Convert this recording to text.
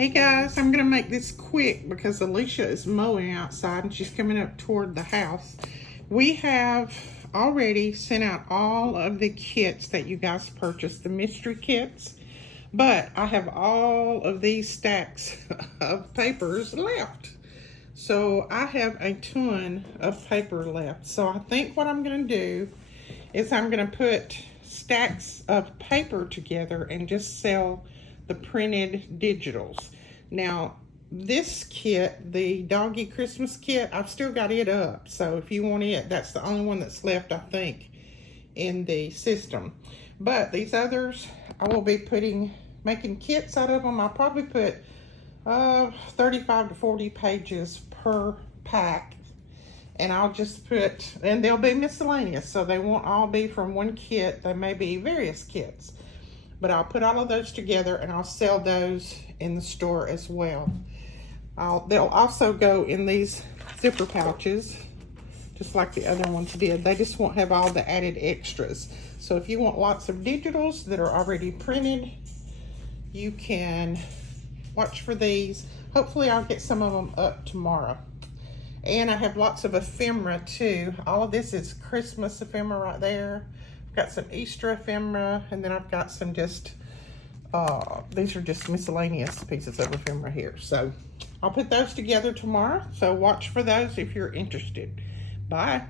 Hey guys, I'm gonna make this quick because Alicia is mowing outside and she's coming up toward the house. We have already sent out all of the kits that you guys purchased, the mystery kits, but I have all of these stacks of papers left. So I have a ton of paper left. So I think what I'm gonna do is I'm gonna put stacks of paper together and just sell the printed digitals. Now this kit, the doggy Christmas kit, I've still got it up, so if you want it, that's the only one that's left, I think, in the system. But these others, I will be making kits out of them. I'll probably put 35 to 40 pages per pack, and I'll just put, and they'll be miscellaneous, so they won't all be from one kit. They may be various kits. But I'll put all of those together and I'll sell those in the store as well. They'll also go in these zipper pouches, just like the other ones did. They just won't have all the added extras. So if you want lots of digitals that are already printed, you can watch for these. Hopefully I'll get some of them up tomorrow. And I have lots of ephemera too. All of this is Christmas ephemera right there. Got some Easter ephemera, and then I've got some just, these are just miscellaneous pieces of ephemera here. So I'll put those together tomorrow. So watch for those if you're interested. Bye.